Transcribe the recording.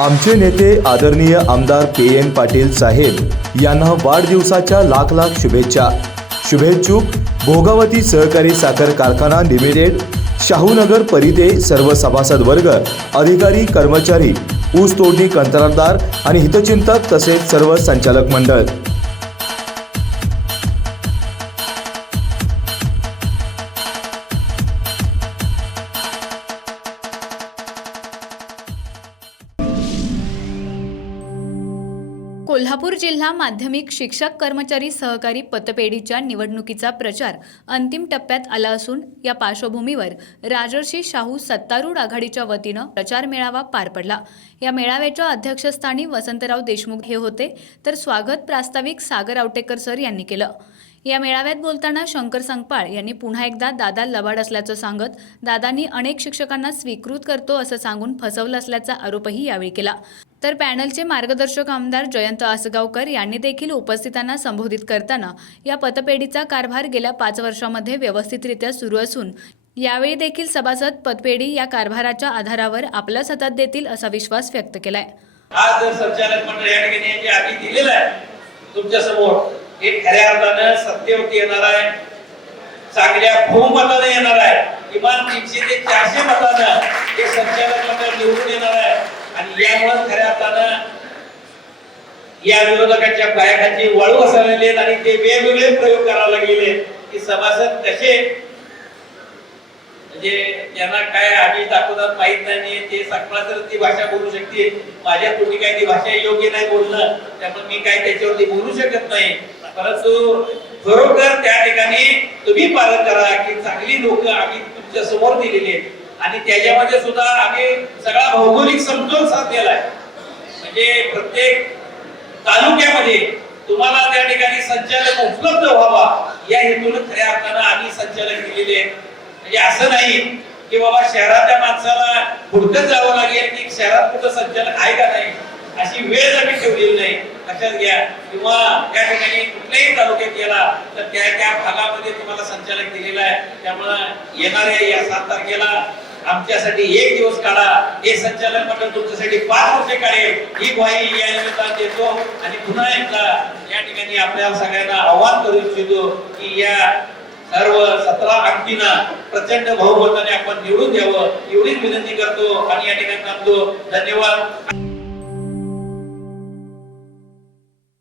आमचे नेते आदरणीय आमदार के एन पाटील साहेब यांना वाढदिवसाच्या लाख लाख शुभेच्छा. शुभेच्छुक भोगावती सहकारी साखर कारखाना लिमिटेड शाहूनगर परिते सर्व सभासद वर्ग अधिकारी कर्मचारी ऊस तोडणी कंत्राटदार आणि हितचिंतक तसेच सर्व संचालक मंडळ. कोल्हापूर जिल्हा माध्यमिक शिक्षक कर्मचारी सहकारी पतपेढीच्या निवडणुकीचा प्रचार अंतिम टप्प्यात आला असून या पार्श्वभूमीवर राजर्षी शाहू सत्तारूढ आघाडीच्या वतीनं प्रचार मेळावा पार पडला. या मेळाव्याच्या अध्यक्षस्थानी वसंतराव देशमुख हे होते तर स्वागत प्रास्ताविक सागर आवटेकर सर यांनी केलं. या मेळाव्यात बोलताना शंकर संगपाळ यांनी पुन्हा एकदा दादा लबाड असल्याचं सांगत दादांनी अनेक शिक्षकांना स्वीकृत करतो असं सांगून फसवलं असल्याचा आरोपही यावेळी केला. तर पॅनलचे मार्गदर्शक आमदार जयंत आसगावकर यांनी देखील उपस्थितांना संबोधित करताना या पतपेढीचा कारभार गेल्या पाच वर्षामध्ये व्यवस्थितरित्या सुरू असून यावेळी देखील सभासद पतपेढी या कारभाराच्या आधारावर आपला सतत देतील असा विश्वास व्यक्त केलाय. आज जर संचालक मंडळ या ठिकाणी आधी आम्ही दिलेलं आहे तुमच्यासमोर हे खऱ्या अर्थानं सत्यवती येणार आहे चांगल्या बहुमताने येणार आहे किमान तीनशे ते चारशे मतानं हे संचालक मंडळ निवडून येणार आहे. आणि यामुळे खऱ्या अर्थानं या विरोधकांच्या पायाखाची वाळू असलेले आहेत आणि ते वेगवेगळे प्रयोग करायला लागलेले की सभासद कसे? म्हणजे त्यांना काय आम्ही दाखवतात माहीत नाही ते सकला तर ती भाषा बोलू शकते माझ्या तोंडी काय ती भाषा योग्य नाही बोलणं त्यामुळे मी काय त्याच्यावरती बोलू शकत नाही. परंतु खरोखर त्या ठिकाणी तुम्ही पालन करा की चांगली लोक आम्ही तुमच्यासमोर दिलेली आहेत. आणि त्याच्यामध्ये सुद्धा आम्ही सगळा भौगोलिक समतोल साधलेला आहे म्हणजे प्रत्येक तालुक्यामध्ये तुम्हाला त्या ठिकाणी संचालक उपलब्ध व्हावा या हेतून खऱ्या अर्थानं आम्ही संचालक दिलेले म्हणजे असं नाही की बाबा शहरातल्या माणसाला हुडकत जावं लागेल की शहरात कुठं संचालक आहे का नाही अशी वेळ आम्ही ठेवलेली नाही. लक्षात घ्या. किंवा त्या ठिकाणी कुठल्याही तालुक्यात गेला तर त्या त्या भागामध्ये तुम्हाला संचालक दिलेला आहे. त्यामुळं येणाऱ्या या सात तारखेला आमच्यासाठी एक दिवस काढा. हे संचालक मंडळ तुमच्यासाठी पाच वर्षे काढेल ही ग्वाही या निमित्तानं देतो आणि पुन्हा एकदा या ठिकाणी आपल्या सगळ्यांना आव्हान करू इच्छितो की या सर्व सतरा अंकीना प्रचंड बहुमताने आपण निवडून द्यावं. एवढीच विनंती करतो आणि या ठिकाणी थांबतो. धन्यवाद.